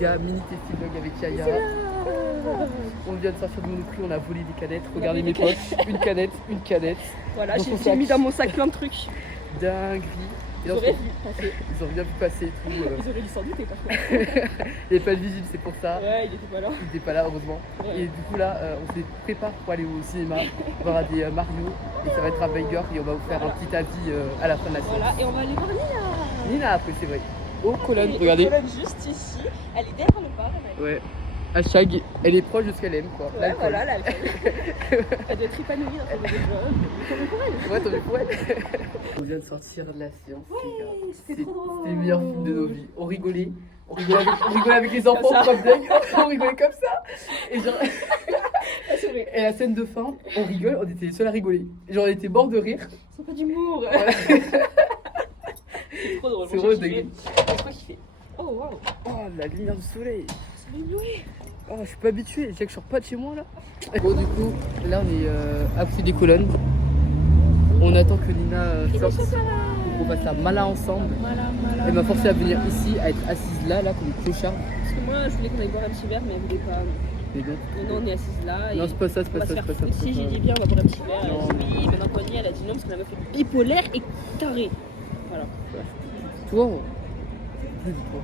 Gars, mini testing vlog avec Yaya. On vient de sortir de Monoprix, on a volé des canettes. Regardez mes poches, une canette. Voilà, j'ai mis dans mon sac plein de trucs. Dinguerie. Ils auraient vu passer. Ils ont bien vu passer et tout. Ils auraient dû s'en douter par contre. Il n'est pas le vigile, c'est pour ça. Ouais, il était pas là. Il n'était pas là, heureusement. Ouais. Et du coup, là, on se prépare pour aller au cinéma, voir des Mario. Et ça va être un banger. Et on va vous faire un petit avis à la fin de la séance. Voilà, et on va aller voir Nina. Nina, après, c'est vrai. Aux colonnes, Et regardez. aux colonnes juste ici. Elle est derrière le bar. Ouais. Hashtag, elle est proche de ce qu'elle aime, quoi. Ouais, voilà, là, elle doit être épanouie dans son job. Tant mieux pour elle. Ouais, tant mieux pour elle. On vient de sortir de la séance, les gars. C'était trop drôle. C'était le meilleur film de nos vies. On rigolait avec les enfants, comme dingue. On rigolait comme ça. Et genre... C'est vrai. Et la scène de fin, on rigole, on était les seuls à rigoler. Genre, on était morts de rire. C'est pas d'humour. Voilà. C'est trop drôle. C'est Moi, drôle, j'ai kiffé. dingue. J'ai trop kiffé. Oh, waouh. Oh, la lumière du soleil. C'est mignon. Oh, je suis pas habitué, j'ai que je sors pas de chez moi là. Bon, du coup, là on est à côté des colonnes. On attend que Nina sorte pour qu'on fasse un malin ensemble. Elle m'a forcé à venir ici, à être assise là, comme une clocharde. Parce que moi, je voulais qu'on aille boire un petit verre, mais elle voulait pas. Et donc, Non, on est assise là. non, c'est pas ça, c'est On pas va ça, se c'est faire pas ça. foutre. Si j'ai dit bien, on va boire un petit verre. Elle Non. a dit oui, maintenant qu'on y est, elle a dit non, parce que la meuf est bipolaire et carrée. Voilà. Toi, plus du tout.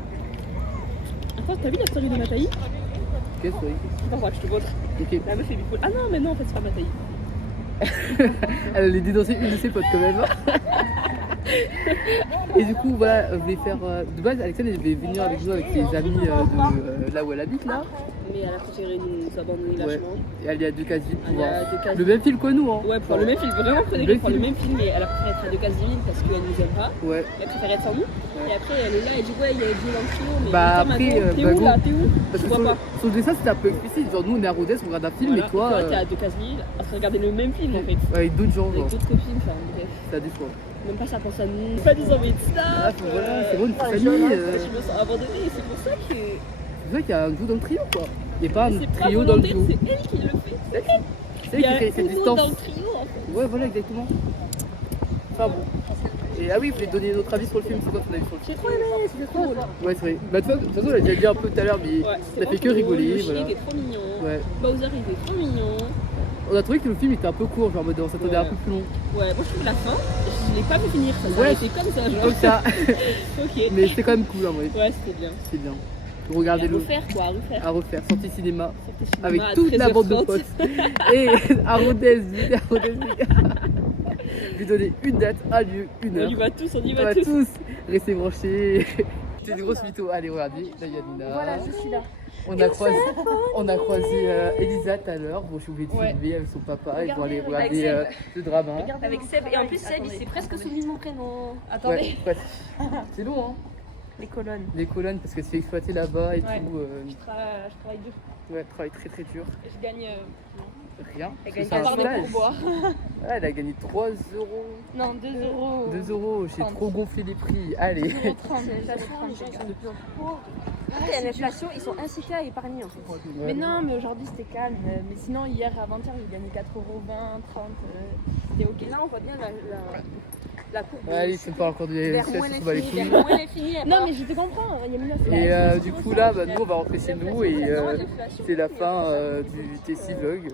Attends, t'as vu la story de Mataï? Ok, sorry. Attends, je te montre. Ok. La meuf est bipolaire. Ah non, mais non, en fait, c'est pas Mataï. Elle allait dénoncer une de ses potes quand même. Et du coup, voilà, je voulais faire. De base, Alexandre elle devait venir avec nous, avec ses amis de là où elle habite là. Mais elle a préféré nous abandonner Ouais. lâchement. Et elle est à deux cases vides pour Elle est voir à deux cases le même film que nous, hein. Ouais, pour le même film, vraiment prenez-le pour le même film, mais elle a préféré être à deux cases vides parce qu'elle nous aime pas. Ouais. Elle préfère être sans nous. Et après, elle est là, elle dit ouais, il y a Edwin dans le trio, mais Bah, toi, après, Manon, t'es bah, où go. là? T'es où? Parce Je que vois pas. sur le dessin c'était un peu explicite, genre nous on est à Rodez, on regarde un film Voilà. et toi t'es à deux cases vides, en train de regarder le même film en fait. avec d'autres gens, Avec genre, d'autres copines, enfin bref. ça déçoit. Même pas ça pense à nous. Pas des envies de Ah, snap. voilà, c'est bon, une ah, famille, Je me sens abandonnée, c'est pour ça que. C'est vrai qu'il y a un duo dans le trio quoi. Il n'y a pas un C'est pas trio dans le volontaire, duo. c'est elle qui le fait. C'est Il y elle a qui fait cette Uno distance. dans le trio en fait. Ouais, voilà, exactement. Enfin bon. Et ah oui, vous voulez donner notre avis sur le film, c'est quoi ton avis sur le J'ai film? trop aimé, c'était trop drôle. Ouais, c'est vrai. Bah, de toute façon, on l'a déjà dit un peu tout à l'heure, mais Ouais, ça fait que rigoler. Yoshi Voilà. était trop mignon. Ouais. Bowser il était trop mignon. On a trouvé que le film était un peu court, genre en mode on s'attendait Ouais. un peu plus long. Ouais, moi je trouve la fin, je l'ai pas vu finir, ça Ouais. s'est comme ça, genre. Comme ça. Ok. Mais c'était quand même cool en vrai. Ouais, c'était bien. C'est bien. À Regardez-le. refaire quoi, à refaire. À refaire, sortie cinéma. Sortez cinéma Avec à toute la bande de 13h30. potes. Et à Rodez, vite à Rodez, les gars. Je vais donner une date, un lieu, une heure. On y va tous, on y On va va tous. tous rester branchés. C'est des grosses mythos. Allez, regardez, là il y a Nina. Voilà, je suis là. On a croisé Elisa tout à l'heure. Bon, je suis obligée de Ouais. filmer avec son papa. Ils vont aller Regardez, regarder avec le drama. Avec Seb, et en plus Seb il s'est presque souvenu de mon prénom. Attendez. Ouais, presque. C'est long, hein. Les colonnes. Les colonnes, parce qu'elle se fait exploiter là-bas et Ouais. tout. Je travaille dur. Ouais, travail très très dur. Et je gagne. Rien. Elle Parce que gagne c'est un pas de stage. pourboire. Ah, elle a gagné 3 euros. Non, 2 euros. 2 euros, j'ai 30. trop gonflé les prix. Allez. 30, les gens sont de plus en plus pauvres. Il y a l'inflation, ils sont incités à épargner en fait. Mais non, mais aujourd'hui c'était calme. Mais sinon, hier, avant-hier, j'ai gagné 4,20 euros, 30. C'était ok. Et là, on voit bien la courbe. Ouais, allez, tu me parles encore du Vers LSS, moins on va les couilles. l'infini, vers moins l'infini. Non, mais je te comprends. Yamina, c'est Et la- du coup là, bah, nous on va rentrer chez nous et c'est la fin du TC Vlog.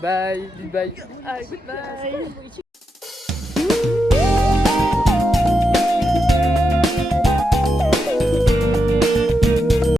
Bye, bye. Ah, goodbye.